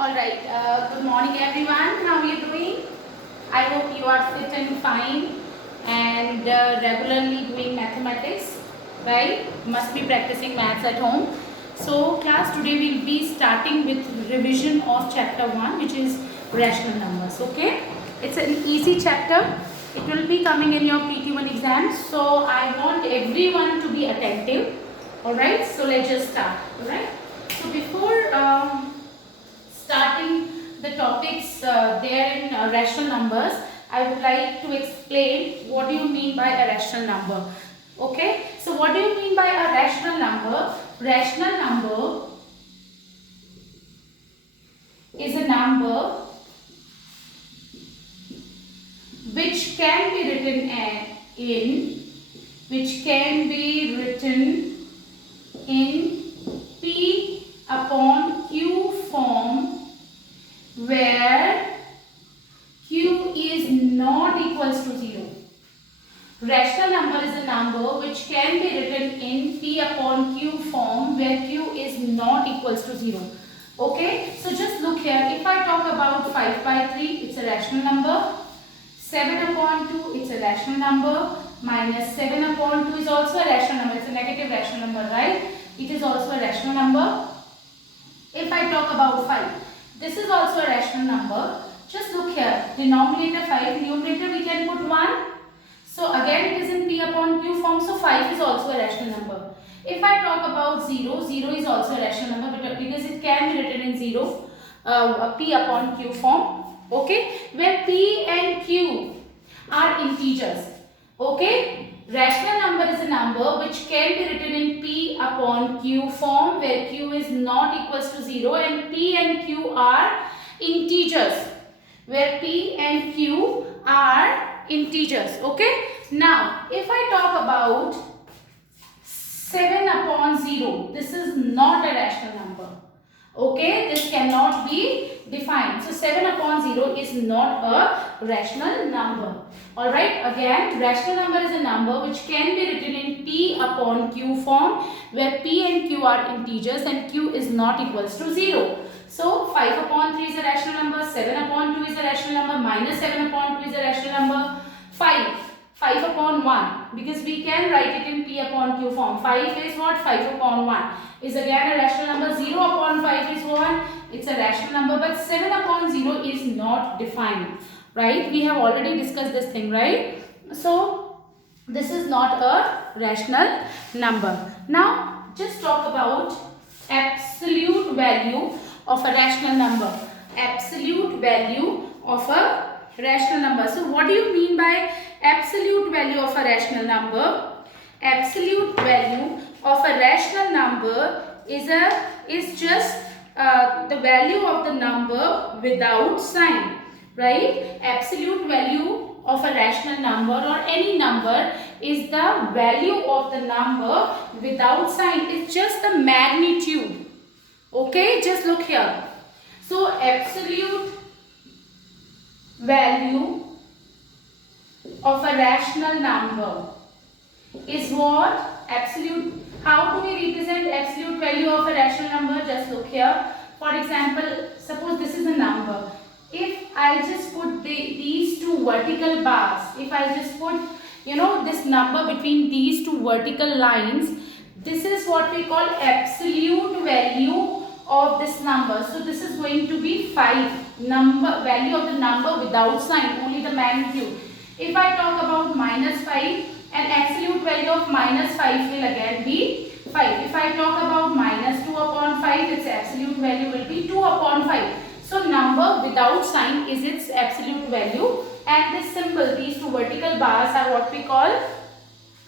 All right. Good morning, everyone. How are you doing? I hope you are fit and fine and regularly doing mathematics, right? Must be practicing maths at home. So, class, today we'll be starting with revision of chapter 1, which is rational numbers. Okay? It's an easy chapter. It will be coming in your PT1 exam. So, I want everyone to be attentive. All right? So, let's just start. All right? So, before starting the topics there in rational numbers, I would like to explain what do you mean by a rational number. Okay, so what do you mean by a rational number? Rational number is a number which can be written in P upon Q form where Q is not equals to 0. Rational number is a number which can be written in P upon Q form where Q is not equals to 0. Okay, so just look here. If I talk about 5 by 3, it's a rational number. 7 upon 2, it's a rational number. Minus 7 upon 2 is also a rational number. It's a negative rational number, right? It is also a rational number. If I talk about 5, this is also a rational number. Just look here. Denominator 5, numerator we can put 1. So again it is in P upon Q form. So 5 is also a rational number. If I talk about 0, 0 is also a rational number because it can be written in P upon Q form. Okay. Where P and Q are integers. Okay. Rational number is a number which can be written in P upon Q form where Q is not equals to 0 and P and Q are integers. Where P and Q are integers. Okay. Now, if I talk about 7 upon 0, this is not a rational number. Okay, this cannot be defined. So 7 upon 0 is not a rational number. Alright, again, rational number is a number which can be written in P upon Q form where P and Q are integers and Q is not equals to 0. So 5 upon 3 is a rational number, 7 upon 2 is a rational number, minus 7 upon 2 is a rational number, 5 upon 1, because we can write it in P upon Q form. 5 is what? 5 upon 1 is again a rational number. 0 upon 5 is what? It's a rational number, but 7 upon 0 is not defined, right? We have already discussed this thing, right? So this is not a rational number. Now just talk about absolute value of a rational number. Absolute value of a rational number. So what do you mean by absolute value of a rational number? Absolute value of a rational number is just the value of the number without sign, right? Absolute value of a rational number or any number is the value of the number without sign. It's just the magnitude. Okay, just look here. So absolute value of a rational number is what? Absolute. How do we represent absolute value of a rational number? Just look here. For example, suppose this is a number. If I just put these two vertical bars, if I just put this number between these two vertical lines, this is what we call absolute value of this number. So this is going to be 5. Value of the number without sign, only the magnitude. If I talk about minus 5, an absolute value of minus 5 will again be 5. If I talk about minus 2 upon 5, its absolute value will be 2 upon 5. So number without sign is its absolute value, and this symbol, these two vertical bars, are what we call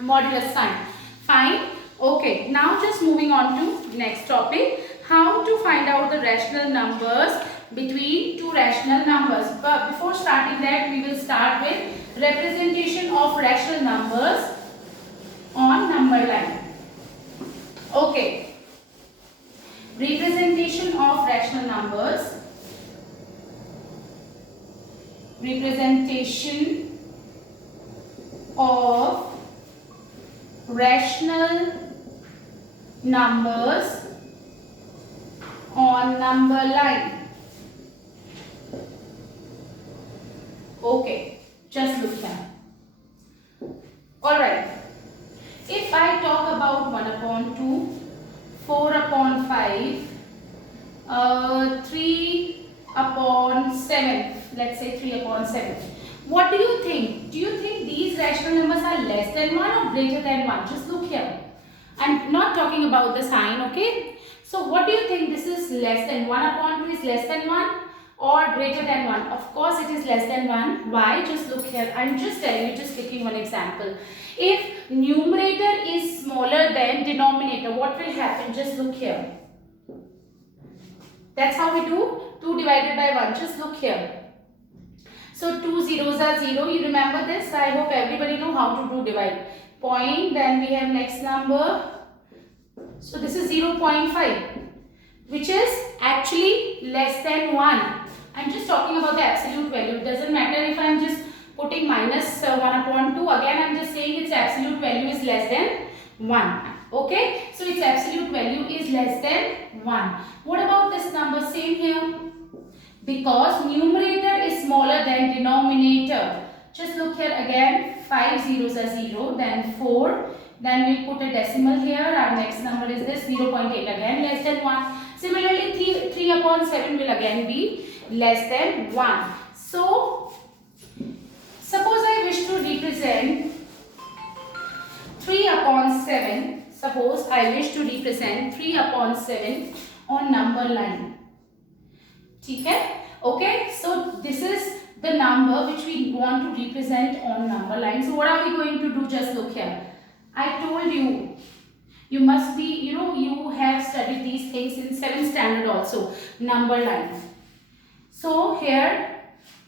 modulus sign. Fine. Okay. Now just moving on to next topic. How to find out the rational numbers between two rational numbers. But before starting that, we will start with representation of rational numbers on number line. Okay. Representation of rational numbers. Representation of rational numbers on number line. Okay, just look here. Alright, if I talk about 1 upon 2, 4 upon 5, 3 upon 7, let's say 3 upon 7. What do you think? Do you think these rational numbers are less than 1 or greater than 1? Just look here. I'm not talking about the sign, okay? So what do you think? This is less than 1 upon 2 is less than 1 or greater than 1? Of course it is less than 1. Why? Just look here. I'm just telling you, just taking one example. If numerator is smaller than denominator, what will happen? Just look here. That's how we do 2 divided by 1. Just look here. So 2 zeros are 0. You remember this? I hope everybody know how to do divide. Point, then we have next number. So this is 0.5, which is actually less than 1. I'm just talking about the absolute value. It doesn't matter if I'm just putting minus 1 upon 2. Again, I'm just saying its absolute value is less than 1. Okay, so its absolute value is less than 1. What about this number? Same here. Because numerator is smaller than denominator. Just look here again. 5 zeros are 0, then 4. Then we put a decimal here. Our next number is this 0.8, again less than 1. Similarly, 3 upon 7 will again be less than 1. So, suppose I wish to represent 3 upon 7. Suppose I wish to represent 3 upon 7 on number line. Okay, so this is the number which we want to represent on number line. So what are we going to do? Just look here. I told you, you must be, you have studied these things in 7th standard also, number line. So here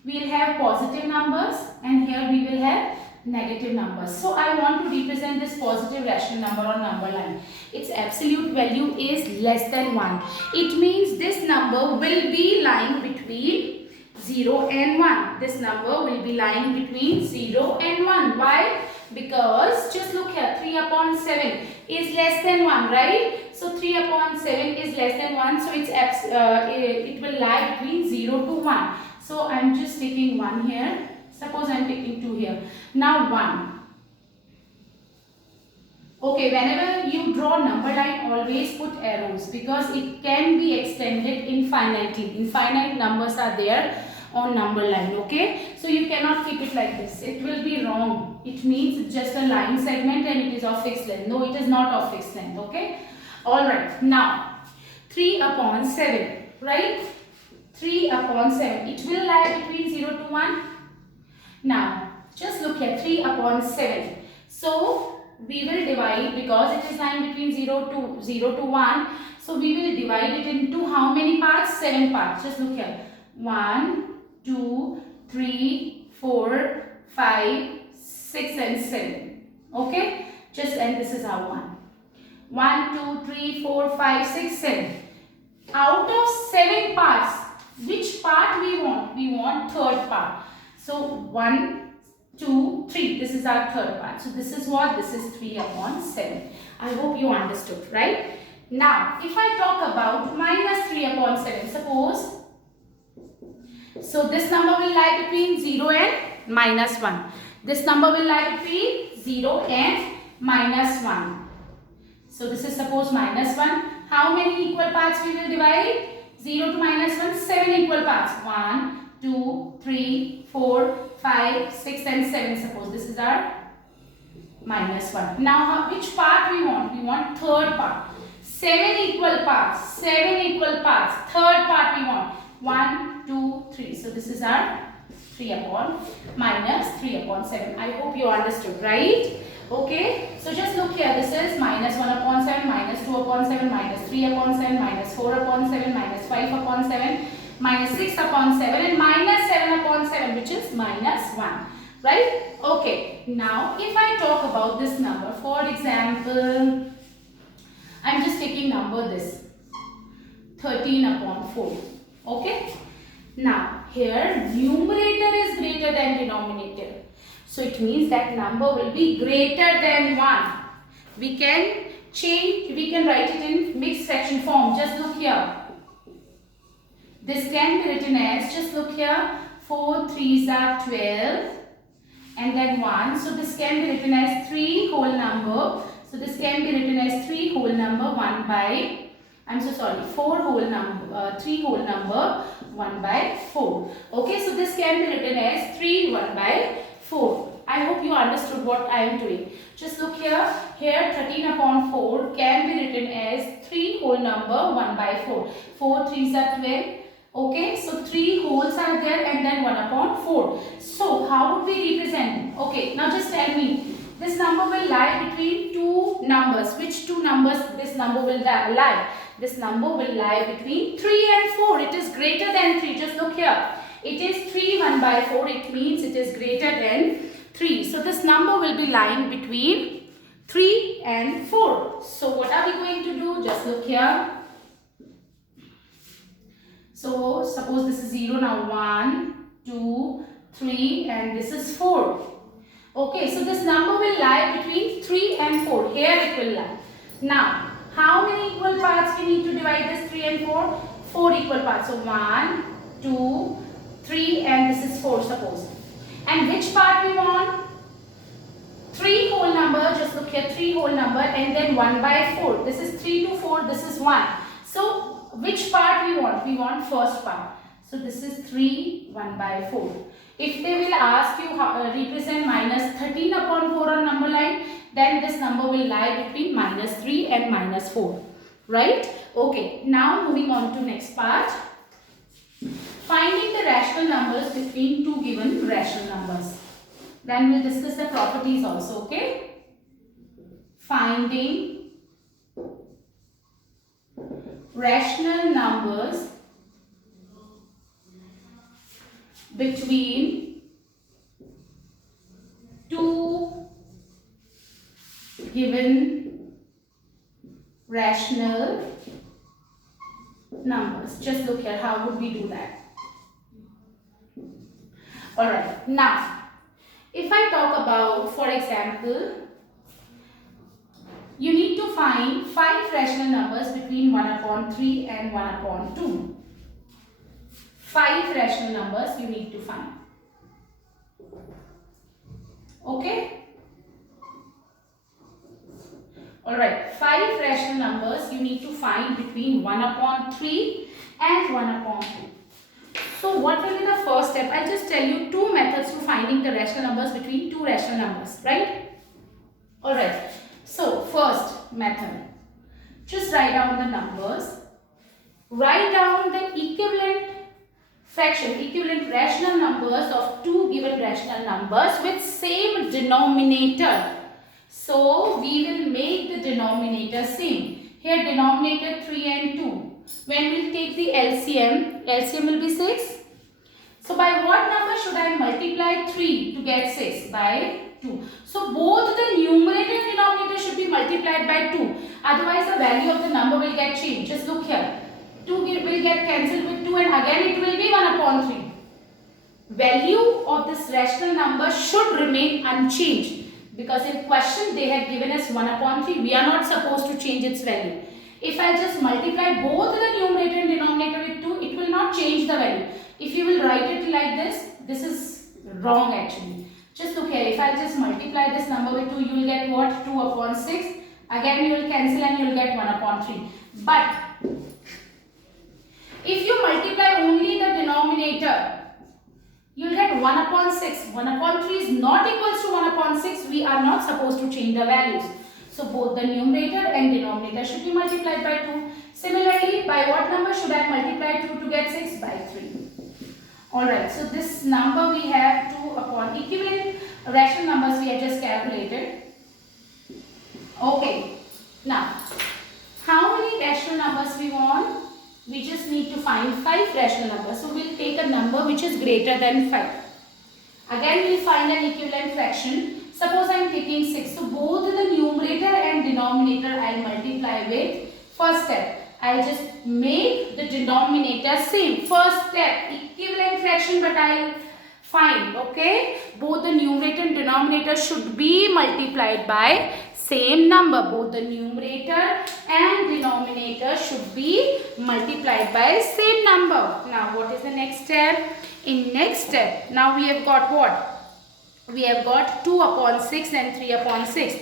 we will have positive numbers and here we will have negative numbers. So I want to represent this positive rational number on number line. Its absolute value is less than 1. It means this number will be lying between 0 and 1. This number will be lying between 0 and 1. Why? Because just look here, 3 upon 7 is less than 1, right? So 3 upon 7 is less than 1. So it will lie between 0 to 1. So I am just taking 1 here. Suppose I am taking 2 here. Now 1. Okay, whenever you draw number line, always put arrows because it can be extended infinitely. Infinite numbers are there on number line, okay? So you cannot keep it like this. It will be wrong. It means just a line segment and it is of fixed length. No, it is not of fixed length, okay? Alright, now 3 upon 7, right? 3 upon 7. It will lie between 0 to 1. Now, just look at 3 upon 7. So, we will divide because it is lying between 0 to 1. So, we will divide it into how many parts? 7 parts. Just look here. 1, 2, 3, 4, 5, 6 and 7. Okay? And this is our 1. 1, 2, 3, 4, 5, 6, 7. Out of 7 parts, which part we want? We want third part. So 1, 2, 3. This is our third part. So this is what? This is 3 upon 7. I hope you understood, right? Now, if I talk about minus 3 upon 7, suppose. So this number will lie between 0 and minus 1. This number will lie between 0 and minus 1. So this is suppose minus 1. How many equal parts we will divide? 0 to minus 1, 7 equal parts. 1, 2, 3, 4, 5, 6 and 7. Suppose this is our minus 1. Now which part we want? We want third part. 7 equal parts. 7 equal parts. Third part we want. 1, 2, 3. So this is our 3 upon minus 3 upon 7. I hope you understood, right? Okay. So just look here. This is minus 1 upon 7, minus 2 upon 7, minus 3 upon 7, minus 4 upon 7, minus 5 upon 7, minus 6 upon 7 and minus 7 upon 7, which is minus 1. Right? Okay. Now, if I talk about this number, for example, I'm just taking number this 13 upon 4. Okay. Now, here numerator is greater than denominator. So, it means that number will be greater than 1. We can write it in mixed fraction form. Just look here. This can be written as, just look here, 4 3s are 12 and then 1. So this can be written as 3 whole number. So this can be written as 3 whole number 1 by, I'm so sorry, 4 whole number, 3 whole number 1 by 4. Okay, so this can be written as 3 1 by 4. I hope you understood what I am doing. Just look here. Here 13 upon 4 can be written as 3 whole number 1 by 4. 4 3s are 12. Okay, so 3 wholes are there and then 1 upon 4. So how would we represent? Okay, now just tell me. This number will lie between two numbers. Which two numbers this number will lie? This number will lie between 3 and 4. It is greater than 3. Just look here. It is 3 1 by 4. It means it is greater than 3. So this number will be lying between 3 and 4. So what are we going to do? Just look here. So suppose this is 0 now. 1, 2, 3 and this is 4. Okay, so this number will lie between 3 and 4. Here it will lie. Now, how many equal parts we need to divide this 3 and 4? 4 equal parts. So 1, 2, 3 and this is 4 suppose. And which part we want? 3 whole number. Just look here. 3 whole number and then 1 by 4. This is 3 to 4. This is 1. So, which part we want? We want first part. So, this is 3 1 by 4. If they will ask you how, represent minus 13 upon 4 on number line, then this number will lie between minus 3 and minus 4. Right? Okay. Now moving on to next part. Finding the rational numbers between two given rational numbers. Then we'll discuss the properties also. Okay? Finding rational numbers between two given rational numbers. Just look here. How would we do that? Alright. Now, if I talk about, for example, you need to find 5 rational numbers between 1 upon 3 and 1 upon 2. 5 rational numbers you need to find. Okay? Alright, 5 rational numbers you need to find between 1 upon 3 and 1 upon 2. So what will be the first step? I'll just tell you 2 methods to finding the rational numbers between 2 rational numbers, right? Alright, so first method. Just write down the numbers. Write down the equivalent rational numbers of 2 given rational numbers with same denominator. So we will make the denominator same. Here denominator 3 and 2. When we take the LCM will be 6. So by what number should I multiply 3 to get 6? By 2. So both the numerator and denominator should be multiplied by 2. Otherwise the value of the number will get changed. Just look here. 2 will get cancelled with 2 and again it will be 1 upon 3. Value of this rational number should remain unchanged. Because in question they had given us 1 upon 3. We are not supposed to change its value. If I just multiply both the numerator and denominator with 2, it will not change the value. If you will write it like this is wrong actually. Just look here. If I just multiply this number with 2, you will get what? 2 upon 6. Again you will cancel and you will get 1 upon 3. But if you multiply only the denominator, you will get 1 upon 6. 1 upon 3 is not equals to 1 upon 6. We are not supposed to change the values. So both the numerator and denominator should be multiplied by 2. Similarly, by what number should I multiply 2 to get 6? By 3. Alright, so this number we have 2 upon equivalent rational numbers we have just calculated. Okay, now how many rational numbers we want? We just need to find 5 rational numbers. So we'll take a number which is greater than 5. Again we'll find an equivalent fraction. Suppose I am taking 6. So both the numerator and denominator I will multiply with. First step, I will just make the denominator same. First step, equivalent fraction, but I will find, okay. Both the numerator and denominator should be multiplied by same number. Both the numerator and denominator should be multiplied by same number. Now what is the next step? In next step, now we have got what? We have got 2 upon 6 and 3 upon 6.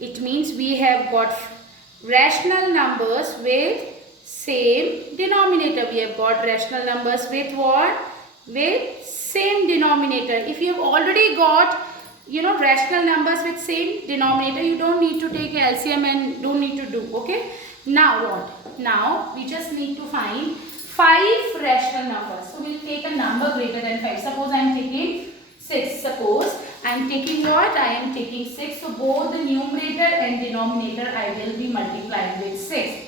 It means we have got rational numbers with same denominator. We have got rational numbers with what? With same denominator. If you have already got rational numbers with same denominator, you don't need to take LCM and don't need to do. Okay. Now what? Now we just need to find 5 rational numbers. So we'll take a number greater than 5. Suppose I am taking 6. Suppose I am taking what? I am taking 6. So both the numerator and denominator I will be multiplying with 6.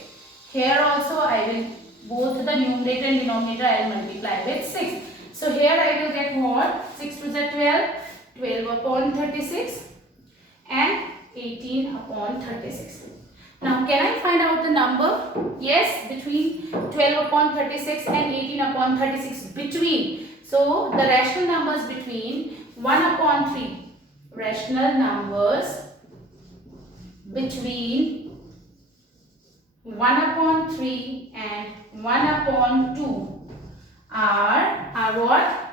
Here also I will, both the numerator and denominator I will multiply with 6. So here I will get what? 6 to the 12. 12 upon 36 and 18 upon 36. Now can I find out the number? Yes, between 12 upon 36 and 18 upon 36 between. So the rational numbers between 1 upon 3. Rational numbers between 1 upon 3 and 1 upon 2 are what?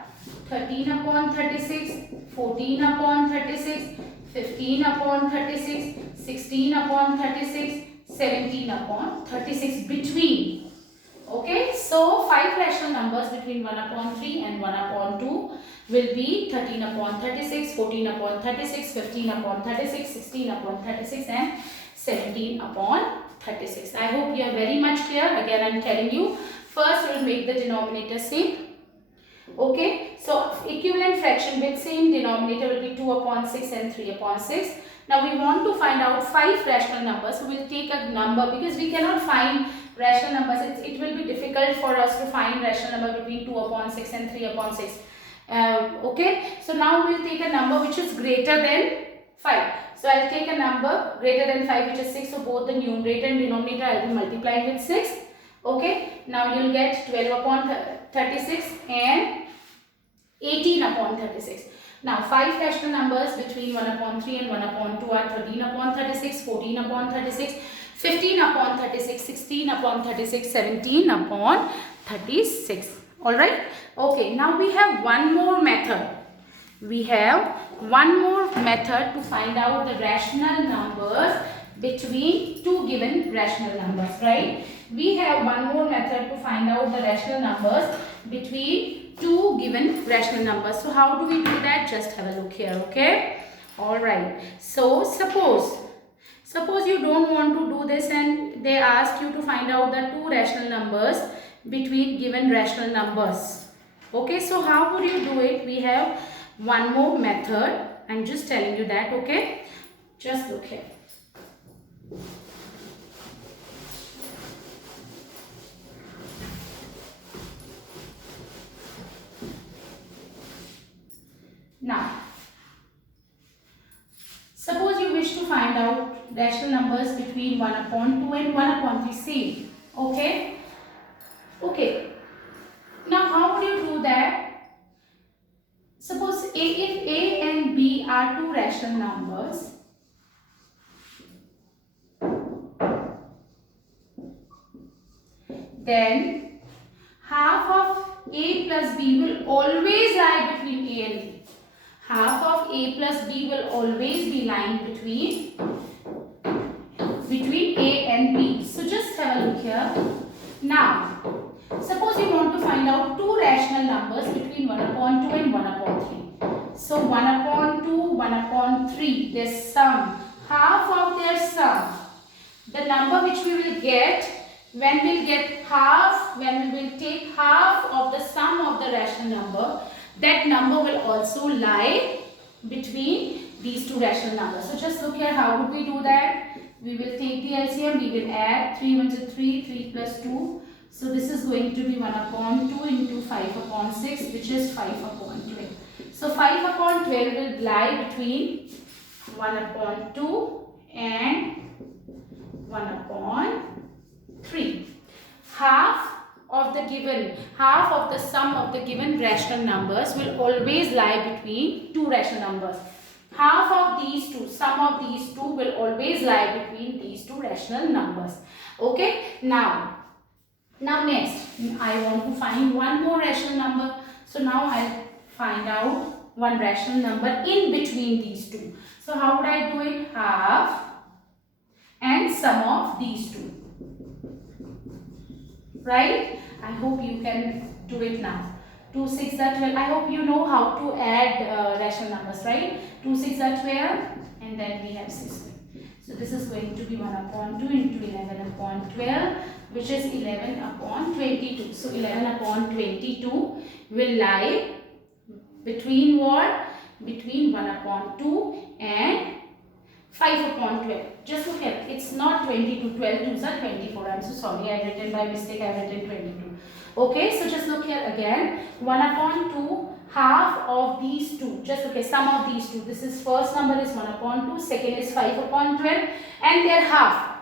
13 upon 36, 14 upon 36, 15 upon 36, 16 upon 36, 17 upon 36 between. Okay, so 5 rational numbers between 1 upon 3 and 1 upon 2 will be 13 upon 36, 14 upon 36, 15 upon 36, 16 upon 36 and 17 upon 36. I hope you are very much clear. Again I am telling you, first we will make the denominator same. Okay, so equivalent fraction with same denominator will be 2 upon 6 and 3 upon 6. Now we want to find out 5 rational numbers. So we will take a number because we cannot find rational numbers. It will be difficult for us to find rational number between 2 upon 6 and 3 upon 6. Okay, so now we will take a number which is greater than 5. So I will take a number greater than 5 which is 6. So both the numerator and denominator I will be multiplying with 6. Okay, now you will get 12 upon 36 and 18 upon 36. Now 5 rational numbers between 1 upon 3 and 1 upon 2 are 13 upon 36, 14 upon 36, 15 upon 36, 16 upon 36, 17 upon 36. Alright. Okay, now we have one more method. We have one more method to find out the rational numbers between two given rational numbers, right? We have one more method to find out the rational numbers between two given rational numbers. So how do we do that? Just have a look here, okay? Alright. So suppose you don't want to do this and they ask you to find out the two rational numbers between given rational numbers. Okay, so how would you do it? We have one more method. I'm just telling you that, okay? Just look here. Now, suppose you wish to find out rational numbers between 1 upon 2 and 1 upon 3. See, okay? Okay. Now, how would you do that? Suppose if A and B are two rational numbers, then half of A plus B will always lie between A and B. Half of A plus B will always be lying between A and B. So just have a look here. Now, suppose you want to find out two rational numbers between 1 upon 2 and 1 upon 3. So 1 upon 2, 1 upon 3, their sum, half of their sum. The number which we will get when we will take half of the sum of the rational number, that number will also lie between these two rational numbers. So just look here, how would we do that? We will take the LCM, we will add 3 1 is 3, 3 plus 2. So this is going to be 1 upon 2 into 5 upon 6, which is 5 upon 12. So 5 upon 12 will lie between 1 upon 2 and 1 upon 3. Half of the sum of the given rational numbers will always lie between two rational numbers. Half of these two, sum of these two will always lie between these two rational numbers. Okay, now next I want to find one more rational number. So So now I'll find out one rational number in between these two. So how would I do it? Half and sum of these two. Right? I hope you can do it now. 2 6 are 12. I hope you know how to add rational numbers, right? 2 6 are 12 and then we have 6. So this is going to be 1 upon 2 into 11 upon 12, which is 11 upon 22. So 11 upon 22 will lie between what? Between 1 upon 2 and 5 upon 12. Just look at it. It's not 22. 12 2s are 24. I'm so sorry. I've written by mistake. I've written 22. Okay. So just look here again. 1 upon 2. Half of these two. Just look at sum of these two. This is first number is 1 upon 2. Second is 5 upon 12. And they're half.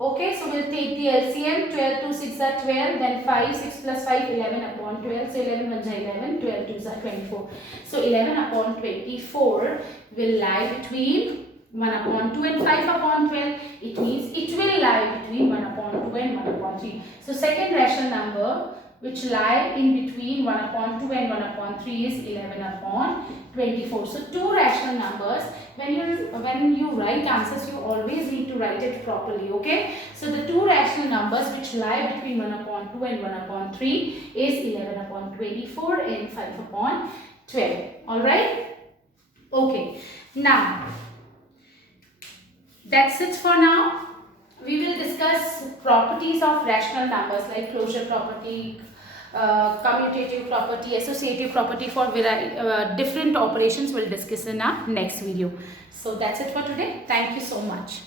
Okay. So we'll take the LCM. 12 2 6 are 12. Then 5 6 plus 5 11 upon 12. So 11 1 is 11. 12 2s are 24. So 11 upon 24 will lie between 1 upon 2 and 5 upon 12. It means it will lie between 1 upon 2 and 1 upon 3. So second rational number which lie in between 1 upon 2 and 1 upon 3 is 11 upon 24. So two rational numbers. When you write answers, you always need to write it properly. Okay. So the two rational numbers which lie between 1 upon 2 and 1 upon 3 is 11 upon 24 and 5 upon 12. Alright. Okay. Now that's it for now. We will discuss properties of rational numbers like closure property, commutative property, associative property for different operations. We'll discuss in our next video. So that's it for today. Thank you so much.